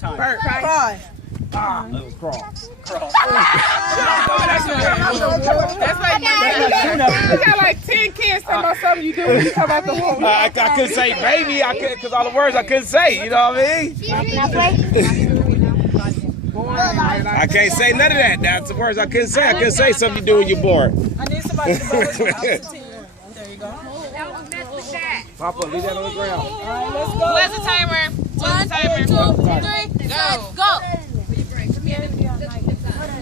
Time. Cry. Ah, it was crawl. Crawl. That's like you got like 10 kids talking about something you do when you come out the womb. I couldn't say baby, I couldn't, because all the words I couldn't say, you know what I mean? I can't say none of that. That's the words I couldn't say. I couldn't say something you do when you're bored. I need somebody to go with me. There you go. Papa, leave that on the ground. All right, let's go. Who has a timer? 1, 2, 3, go.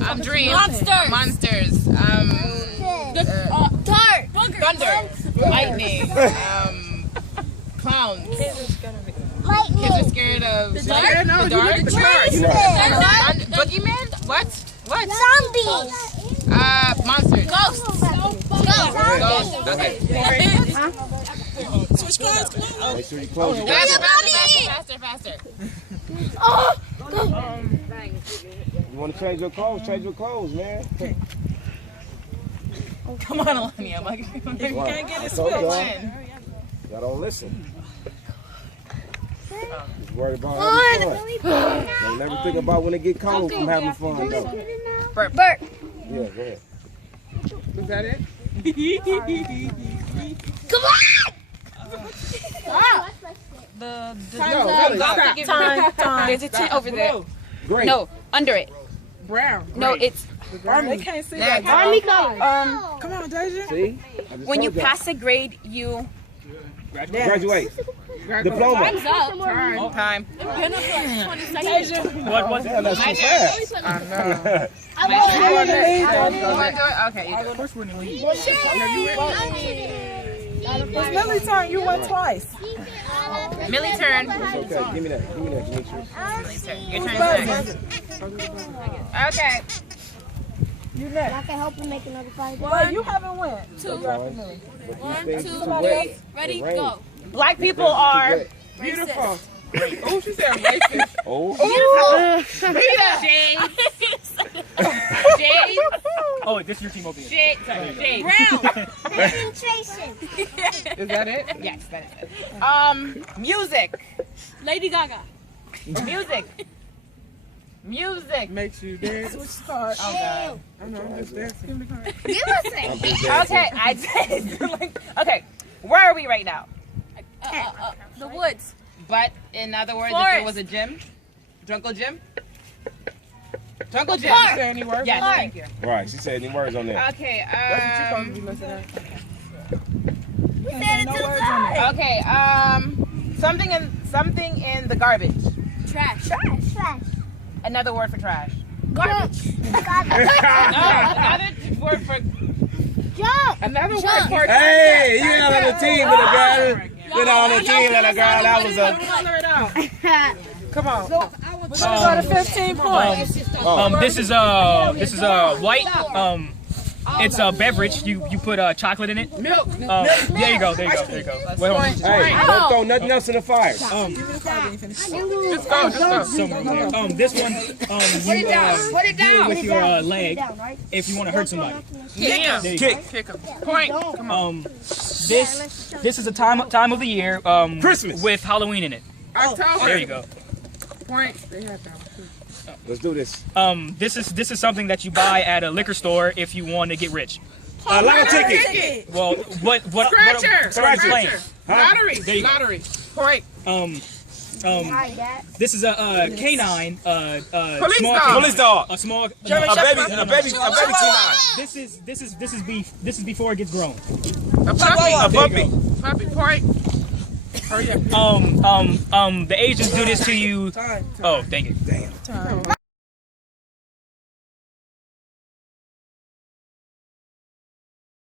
I'm Dream. Monsters. Thunder. Lightning. Clowns. Kids are scared of the dark. Boogeyman? What? Zombies. Monsters. Ghosts. Ghosts. Okay. Switch cards. Make sure you close your Faster. You want to change your clothes? Change your clothes, man. Come on, Alania. Like, If you can't get it, So, switch. y'all don't listen. Just worried about having fun. Don't never think about when it get cold from having fun, though. Bert. Yeah, go ahead. Is that it? Come on! Time. There's a tent over there. Great. No, under it. Brown. No, it's They can't see that. Army color. Come on, Deja. See? I just when you told y'all. pass a grade, you Graduate. Diploma. time. Deja. What was it? Yeah, that's too fast. I know. Okay. Of course we're in the lead. It's Lily's turn. You went twice. Millie turn. It's okay. Give me that. Give me that, Demetrius. Millie's turn. Your turn is next. Okay. You next. I can help you make another fight. Wait, you haven't went. That's all right. But these things are Ready? wet. Ready? It rains. Go. Black people are Beautiful. Oh, she said racist. Oh. Jade. Oh, this is your team over here. Jade. Concentration. Is that it? Yes, that is it. Music. Lady Gaga. Music. Makes you dance. Switch cards. Oh God. I know, I'm just dancing. Give us it. I'm just dancing. Okay, I did. Okay, where are we right now? The woods. But in other words, if Forest. it was a gym, Drunkle Gym. Drunkle Gym. Say any words? Yes, thank you. Right, she said any words on there. Okay. That's what you're supposed to be listening at. You said it No to the words on there. side. Okay. Something in the garbage. Trash. Trash. Another word for trash. Garbage. Another word for Jump. Another word for Hey, you ain't on the team with a girl. Been on the team with a girl. That was a. color it out. Come on. We're gonna go to 15 points. This is white. It's a beverage. You put chocolate in it. Milk. There you go. Wait, hold on. Hey, don't throw nothing else in the fire. Just go. Some room there. This one, you do it with your leg if you want to hurt somebody. yeah. There you Kick. go. Point. This is a time of the year. Christmas. With Halloween in it. October. There you go. Point. They have that. Let's do this. This is something that you buy at a liquor store if you want to get rich. Lotto ticket. Well, what Scratcher. are you playing? Lottery. There you go. Lottery. Point. This is a canine. Police small dog. canine. Police dog. A small. A baby This is before it gets grown. A puppy. A puppy. Puppy. Point. Hurry up. The agents do this to you. Time. Oh, dang it. Time.